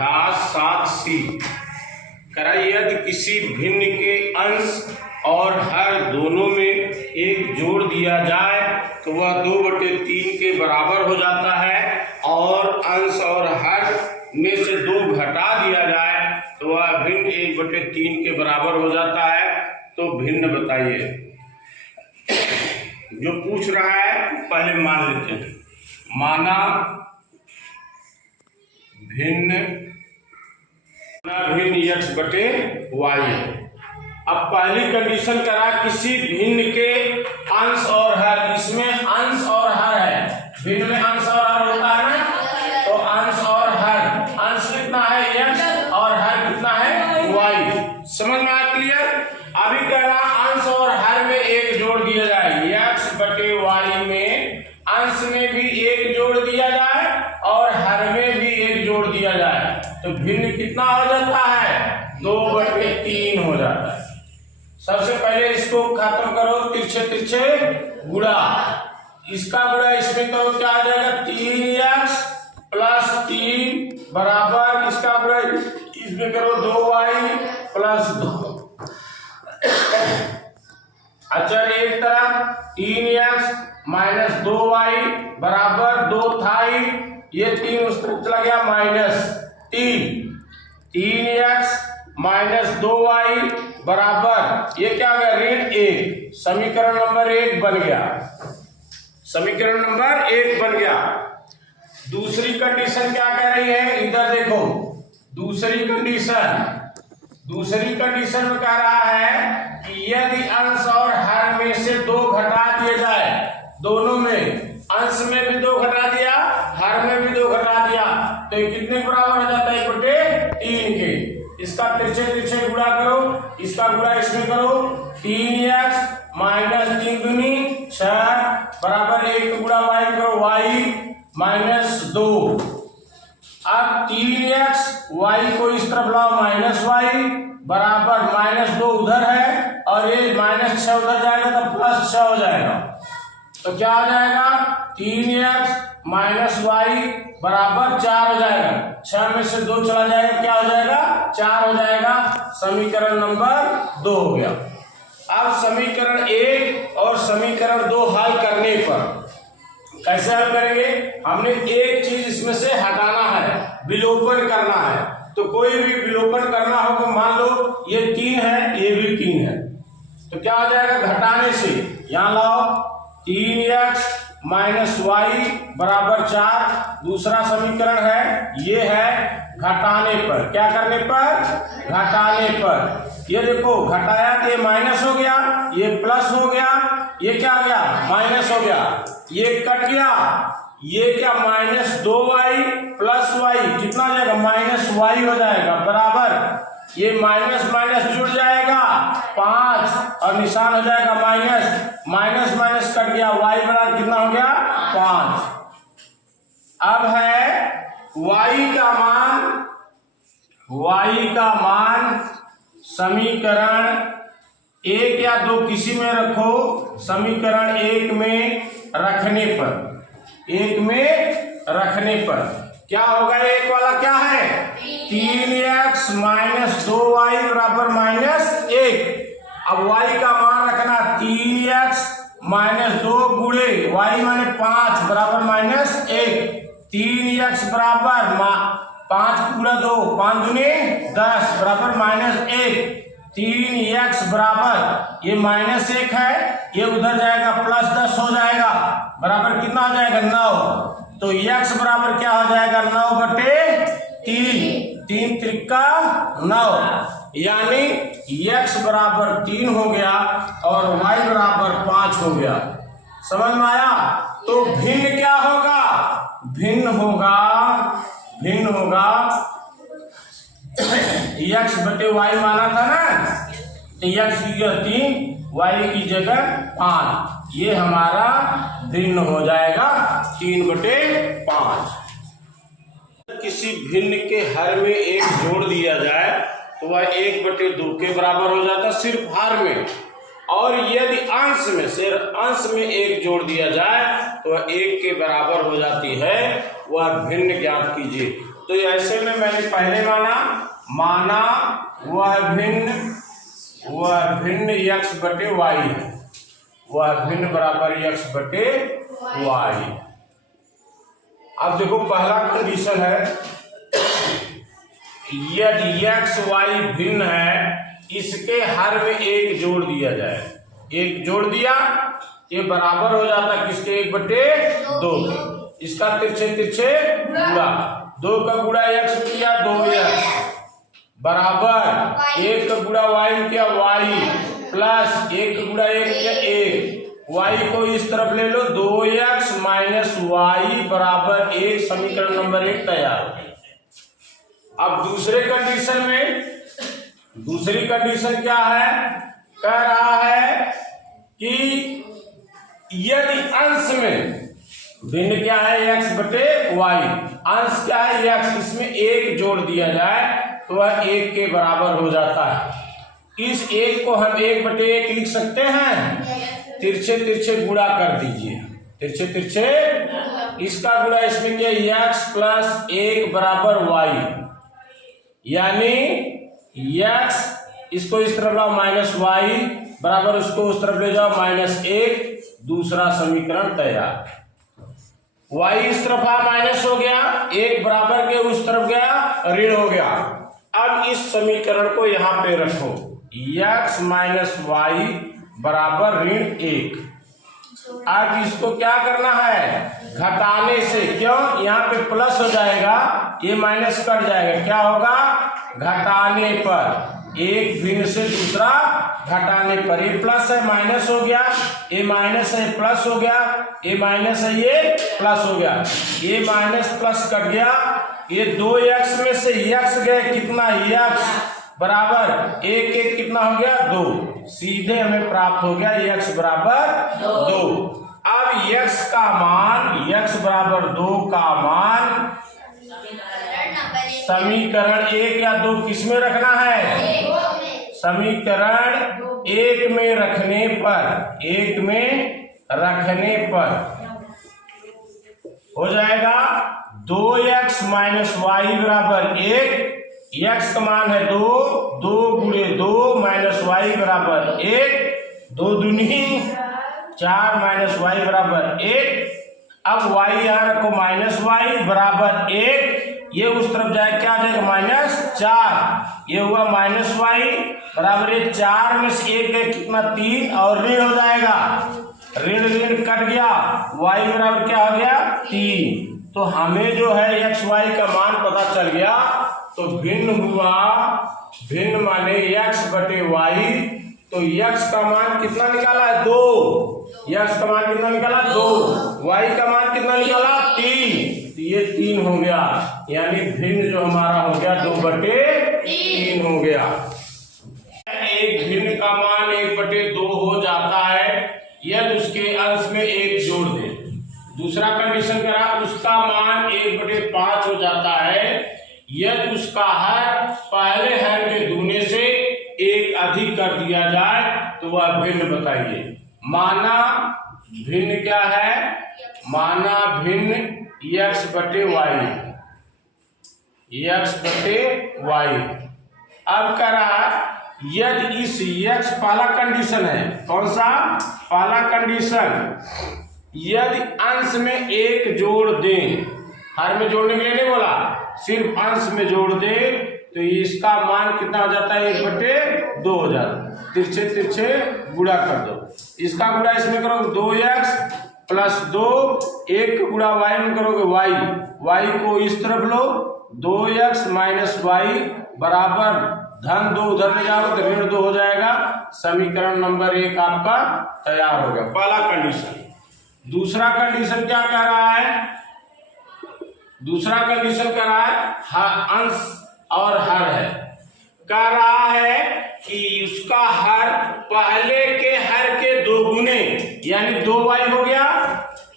अभ्यास 7C करा, यदि किसी भिन्न के अंश और हर दोनों में एक जोड़ दिया जाए तो वह 2/3 के बराबर हो जाता है, और अंश और हर में से 2 घटा दिया जाए तो वह भिन्न 1/3 के बराबर हो जाता है। तो भिन्न बताइए। जो पूछ रहा है पहले मान लेते हैं। माना भिन्न x/y। अब पहली कंडीशन करा किसी भिन्न के अंश और हर, इसमें अंश और हर है, भिन्न में अंश और हर होता है ना, तो अंश और हर, अंश कितना है x और हर कितना है y। समझ में आया? क्लियर? अभी कह रहा अंश और हर में एक जोड़ दिया जाए, x/y में अंश में भी एक जोड़ दिया जाए और हर में भी एक जोड़ दिया जाए तो भिन्न कितना हो जाता है? 2/3 हो जाता है। सबसे पहले इसको खत्म करो, तिरछे तिरछे गुणा, इसका गुणा इसमें करो, क्या आ जाएगा? 3x + 3 बराबर, इसका गुणा इसमें करो 2y + 2। अच्छा, एक तरफ 3x - 2y बराबर 2 था, ये 3 उस तरफ चला गया -3। 3x - 2y बराबर, ये क्या हो गया? ऋण 1। समीकरण नंबर 1 बन गया, समीकरण नंबर 1 बन गया। दूसरी कंडीशन क्या कह रही है? इधर देखो, दूसरी कंडीशन में कह रहा है कि यदि अंश और हर में से 2 घटा दिए जाए, दोनों में, अंश में भी 2 घटा दिया, हर में भी 2 घटा दिया, तो ये कितने बराबर हो जाता है? 1/3 के। इसका तिरछे तिरछे गुणा करो, इसका गुणा इसमें करो, 3x - 3 दूनी 6 बराबर 1 गुणा y करो, y - 2। अब 3x, y को इस तरफ लाओ, -y बराबर -2 उधर है और ये -6 उधर जाएगा तो +6 हो जाएगा। तो क्या हो जाएगा? 3x - y बराबर 4 हो जाएगा। 6 में से 2 चला जाएगा, क्या हो जाएगा? 4 हो जाएगा। समीकरण नंबर 2 हो गया। अब समीकरण 1 और समीकरण 2 हल करने पर कैसे हल करेंगे? हमने एक चीज इसमें से हटाना है, विलोपन करना है। तो कोई भी विलोपन करना हो तो मान लो ये 3 है, ये भी 3 है, तो क्या हो जाएगा? घटाने से यहां लाओ, 3x - y बराबर 4। दूसरा समीकरण है, ये है घटाने पर। क्या करने पर? घटाने पर। ये देखो, घटाया तो ये माइनस हो गया, ये प्लस हो गया, ये क्या हो गया? माइनस हो गया, ये कट गया, ये क्या? -2y + y कितना हो जाएगा? -y हो जाएगा बराबर, ये माइनस जुड़ जाएगा 5 और निशान हो जाएगा माइनस कट गया, y बराबर कितना हो गया? 5। अब है y का मान समीकरण 1 या 2 किसी में रखो, समीकरण 1 में रखने पर क्या होगा? 1 वाला क्या है? 3x - 2y बराबर -1। अब y का मान रखना 3x - 2 गुणे y माने 5 बराबर -1। 3x बराबर 5 गुणा 2, 5 दूनी 10 बराबर -1। 3x बराबर, ये -1 है, ये उधर जाएगा +10 हो जाएगा, बराबर कितना हो जाएगा? 9। तो x बराबर क्या हो जाएगा? 9/3। 3 त्रिका 9, यानी x बराबर 3 हो गया और y बराबर 5 हो गया। समझ में आया? तो भिन्न क्या होगा? भिन्न होगा x/y माना था ना, तो x की जगह 3, y की जगह 5, ये हमारा भिन्न हो जाएगा 3/5। किसी भिन्न के हर में एक जोड़ दिया जाए तो वह 1/2 के बराबर हो जाता है, सिर्फ हर में। और यदि अंश में एक जोड़ दिया जाए तो वह 1 के बराबर हो जाती है। वह भिन्न ज्ञात कीजिए। तो ऐसे में मैंने पहले माना वह भिन्न x बटे y है, वह भिन्न बराबर x बटे y। अब देखो पहला कंडीशन है, यदि x y भिन्न है, इसके हर में एक जोड़ दिया जाए, एक जोड़ दिया, ये बराबर हो जाता किसके, 1 बटे 2 के। इसका तिरछे गुणा, 2 का गुणा x किया 2x बराबर 1 का गुणा y किया y प्लस 1 का गुणा 1 किया 1, y को इस तरफ ले लो, 2x माइनस y बराबर 1, समीकरण नंबर 1 तैयार हो गया। अब दूसरी कंडीशन क्या है, कह रहा है कि यदि अंश में भिन्न क्या है, x बटे y, अंश क्या है x, इसमें 1 जोड़ दिया जाए तो वह 1 के बराबर हो जाता है। इस 1 को हम 1 बटे 1 लिख सकते हैं, तिरछे गुणा कर दीजिए, तिरछे इसका गुणा इसमें क्या, x प्लस 1 बराबर y, यानी x इसको इस तरफ लाओ माइनस y बराबर उसको उस तरफ ले जाओ -1, दूसरा समीकरण तैयार। y इस तरफ माइनस हो गया, 1 बराबर के उस तरफ गया ऋण हो गया। अब इस समीकरण को यहां पे रखो, x माइनस y बराबर -1। अब इसको क्या करना है, घटाने से, क्यों, यहाँ पे प्लस हो जाएगा, ये माइनस कट जाएगा, क्या होगा, घटाने पर, एक भिन्न से दूसरा घटाने पर, ये प्लस है माइनस हो गया, ये माइनस है प्लस हो गया, ये माइनस है ये प्लस हो गया, ये माइनस प्लस कट गया, ये 2x में से x गए कितना, x बराबर 1 कितना हो गया 2, सीधे हमें प्राप्त हो गया x बराबर 2। अब x का मान, x बराबर 2 का मान समीकरण 1 या 2 किस में रखना है, समीकरण 1 में रखने पर हो जाएगा 2x माइनस y बराबर 1, x का मान है 2, 2 गुणे 2 माइनस y बराबर 1, 2 दूनी 4 माइनस y बराबर 1। अब y यहाँ रखो -y बराबर 1, ये उस तरफ जाए क्या आ जाएगा -4, ये हुआ -y बराबर, ये 4 में से 1 है कितना 3 और ऋण हो जाएगा, ऋण कट गया, y बराबर क्या हो गया 3। तो हमें जो है x y का मान पता चल गया, तो भिन्न हुआ, भिन्न माने x बटे y, तो x का मान कितना निकाला है 2, x का मान कितना निकाला 2, y का मान कितना निकाला 3, ये 3 हो गया, यानी भिन्न जो हमारा हो गया 2 बटे 3 हो गया। एक भिन्न का मान 1 बटे 2 हो जाता है यदि उसके अंश में 1 जोड़ दे। दूसरा कंडीशन करा, उसका मान 1 बटे 5 हो जाता है यदि उसका हर पहले हर के दूने से 1 अधिक कर दिया जाए तो वह भिन्न बताइए। माना भिन्न क्या है, माना भिन्न x बटे y, x बटे y। अब कह रहा यदि इस x, पहला कंडीशन है, कौन सा पहला कंडीशन, यदि अंश में 1 जोड़ दें, हर में जोड़ने के लिए नहीं बोला, सिर्फ अंश में जोड़ दे तो इसका मान कितना हो जाता है 1 बटे 2 हो जाता, तिरछे गुणा कर दो, इसका गुणा इसमें करोगे 2x प्लस 2, 1 गुणा y में करोगे y को इस तरफ लो, 2x माइनस y बराबर धन 2 उधर ले जाओगे तो ऋण 2 हो जाएगा, समीकरण नंबर 1 आपका तैयार हो गया, पहला कंडीशन। दूसरा कंडीशन क्या कह रहा है, दूसरा कंडीशन कह रहा है अंश और हर है, कह रहा है कि उसका हर पहले के हर के 2 गुने यानी 2y हो गया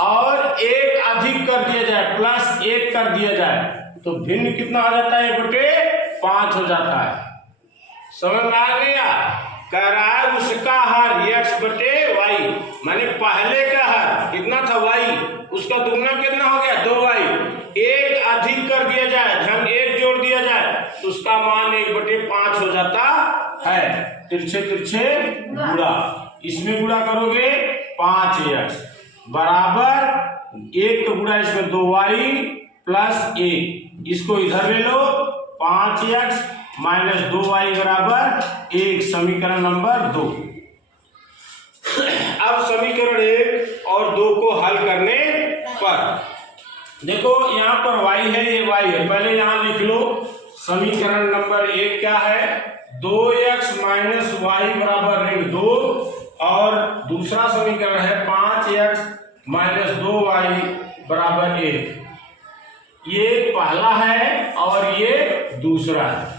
और 1 अधिक कर दिया जाए, प्लस 1 कर दिया जाए तो भिन्न कितना हो जाता है 1 बटे 5 हो जाता है। समझ में आ गया? कह रहा है उसका हर x बटे y, माने पहले का हर कितना था y, उसका दुगना कितना हो गया 2y, एक अधिक कर दिया जाए, धन एक जोड़ दिया जाए तो उसका मान 1/5 हो जाता है। तिरछे तिरछे गुणा, इसमें गुणा करोगे 5x बराबर 1 का गुणा इसमें 2y प्लस 1, इसको इधर ले लो 5x माइनस 2y बराबर 1, समीकरण नंबर 2। अब समीकरण 1 और 2 को हल करने पर देखो यहाँ पर y है, ये y है, पहले यहाँ लिख लो समीकरण नंबर 1 क्या है 2x माइनस वाई बराबर ऋण 2, और दूसरा समीकरण है 5x माइनस 2y बराबर 1। ये पहला है और ये दूसरा है।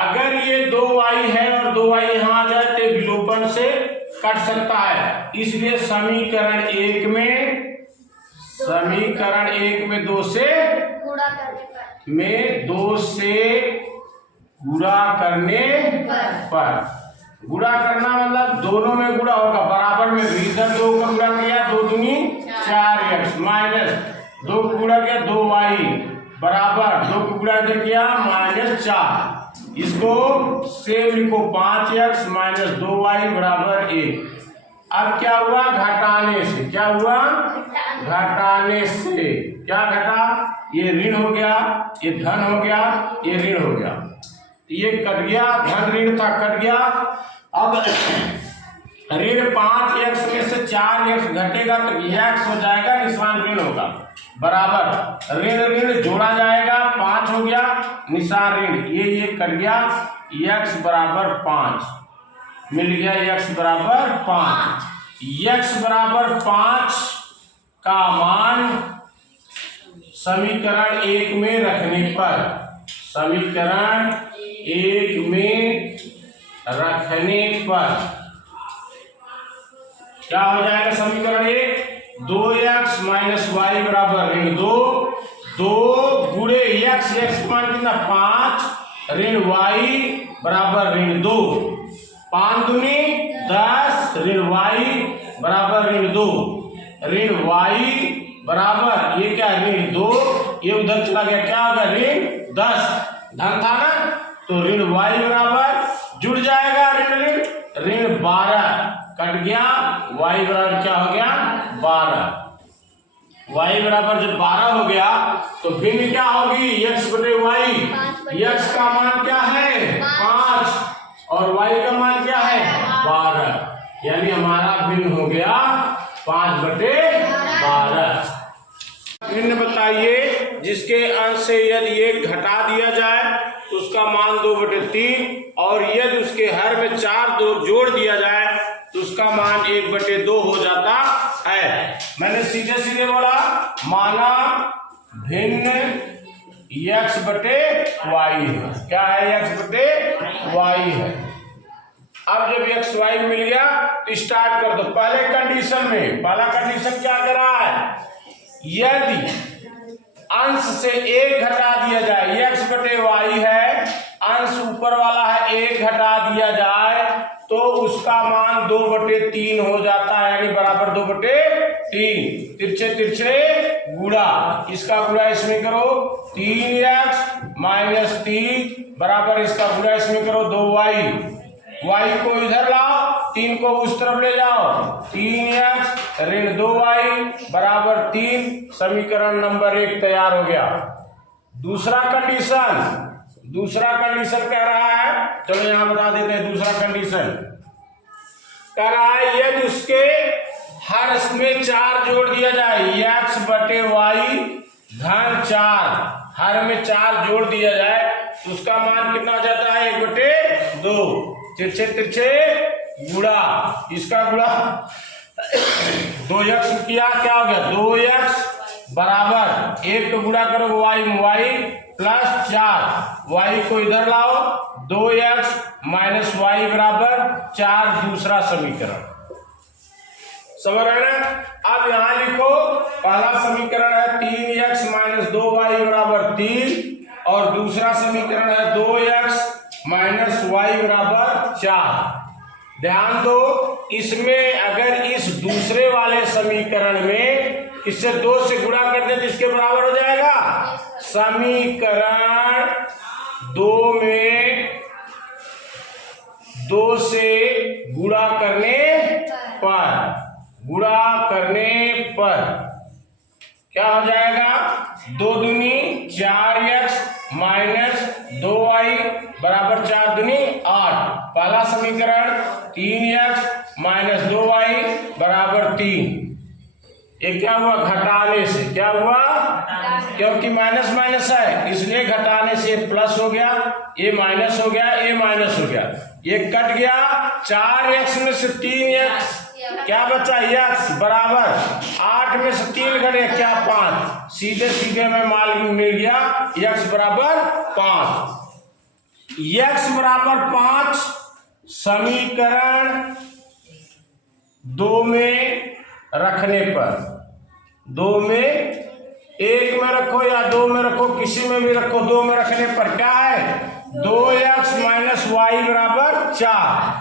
अगर ये 2y है और 2y यहाँ आ जाए तो विलोपन से कट सकता है, इसलिए समीकरण 1 में 2 से गुणा करने पर गुणा करना मतलब दोनों में गुणा होगा, बराबर में भी इधर 2 का गुणा किया 2 दूनी 4x माइनस 2 का गुणा किया 2y बराबर 2 का गुणा इधर किया -4, इसको सेम लिखो 5x माइनस 2y बराबर 1। अब क्या हुआ घटाने से, क्या हुआ घटाने से, क्या घटा, ये ऋण हो गया, ये धन हो गया, ये ऋण हो गया, ये कट गया, धन ऋण था कट गया। अब ऋण 5x में से 4x घटेगा तो x हो जाएगा, निशान ऋण होगा बराबर ऋण ऋण जोड़ा जाएगा 5 हो गया, निशान ऋण, ये कट गया, x बराबर 5 मिल गया, x बराबर 5। x बराबर 5 का मान समीकरण 1 में रखने पर, समीकरण 1 में रखने पर क्या हो जाएगा समीकरण 1 2x माइनस वाई बराबर ऋण 2, 2 गुणे x, x मान कितना 5 ऋण y बराबर ऋण 2, 5 दूनी 10 ऋण y बराबर ऋण 2, ऋण y बराबर ये क्या ऋण 2, ये उधर चला गया, क्या होगा ऋण 10, धन था ना तो ऋण y बराबर जुड़ जाएगा ऋण ऋण, ऋण 12 कट गया, y बराबर क्या हो गया 12, y बराबर जब 12 हो गया तो भिन्न क्या होगी x बटे y, x का मान क्या है 5 और y का मान क्या है 12, यानी हमारा भिन्न हो गया 5 बटे 12। भिन्न बताइए जिसके अंश से यदि 1 घटा दिया जाए तो उसका मान 2/3, और यदि उसके हर में 4 जोड़ दिया जाए तो उसका मान 1/2 हो जाता है। मैंने सीधे सीधे बोला माना भिन्न x बटे y है, क्या है x बटे y है। अब जब x y मिल गया तो स्टार्ट कर दो पहले कंडीशन में, पहला कंडीशन क्या कर रहा है, यदि अंश से 1 घटा दिया जाए, x बटे y है, अंश ऊपर वाला है 1 घटा दिया जाए तो उसका मान 2/3 हो जाता है, यानी बराबर 2/3, तिरछे तिरछे गुणा, इसका गुणा इसमें करो 3x माइनस 3 बराबर इसका गुणा इसमें करो 2y, y को इधर लाओ, 3 को उस तरफ ले जाओ, 3x ऋण 2y बराबर 3, समीकरण नंबर 1 तैयार हो गया। दूसरा कंडीशन कह रहा है, चलो यहां बता देते हैं दूसरा कंडीशन कह रहा है यदि उसके हर में 4 जोड़ दिया जाए, x बटे y धन 4 हर में 4 जोड़ दिया जाए तो उसका मान कितना हो जाता है 1/2, तिरछे तिरछे गुणा, इसका गुणा 2x किया, क्या हो गया 2x बराबर 1 को गुणा करो y प्लस 4, y को इधर लाओ 2x माइनस y बराबर 4, दूसरा समीकरण समझ रहे ना। अब यहां लिखो पहला समीकरण है 3x माइनस 2y बराबर 3, और दूसरा समीकरण है 2x माइनस y बराबर 4। ध्यान दो, इसमें अगर इस दूसरे वाले समीकरण में इससे 2 से गुणा कर दे तो इसके बराबर हो जाएगा। समीकरण 2 में 2 से गुणा करने पर क्या हो जाएगा? 2 दूनी 4x माइनस 2y बराबर 4 दूनी 8। पहला समीकरण 3x माइनस 2y बराबर 3। ये क्या हुआ? घटाने से। क्या हुआ? क्योंकि माइनस माइनस है इसलिए घटाने से प्लस हो गया, ये माइनस हो गया, ये माइनस हो गया, ये कट गया। 4x में से 3x क्या बचा? x बराबर 8 में से 3 घटे क्या? 5। सीधे सीधे में मान मिल गया x बराबर 5। x बराबर 5 समीकरण 2 में रखने पर, 2 में 1 में रखो या 2 में रखो, किसी में भी रखो, 2 में रखने पर क्या है? 2x माइनस वाई बराबर 4।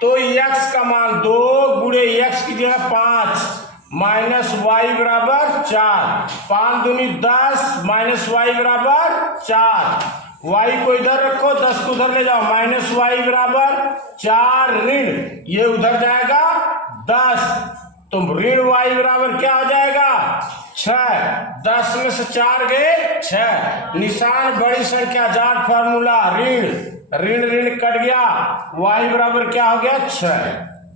तो x का मान 2 गुणे x की जगह 5 माइनस वाई बराबर 4। 5 दूनी 10 माइनस वाई बराबर 4। वाई को इधर रखो, 10 को उधर ले जाओ, माइनस वाई बराबर 4 ऋण ये उधर जाएगा 10, तो ऋण वाई बराबर क्या हो जाएगा? 6। 10 में से 4 गए 6। निशान बड़ी संख्या, जाट फार्मूला, ऋण ऋण ऋण कट गया, y बराबर क्या हो गया? 6।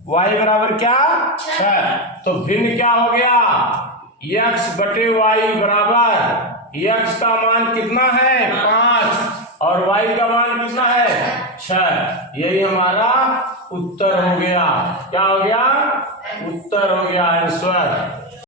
y बराबर क्या? 6। तो भिन्न क्या हो गया? x बटे y बराबर x का मान कितना है? 5 और y का मान कितना है? 6। यही हमारा उत्तर हो गया। क्या हो गया? उत्तर हो गया, आंसर।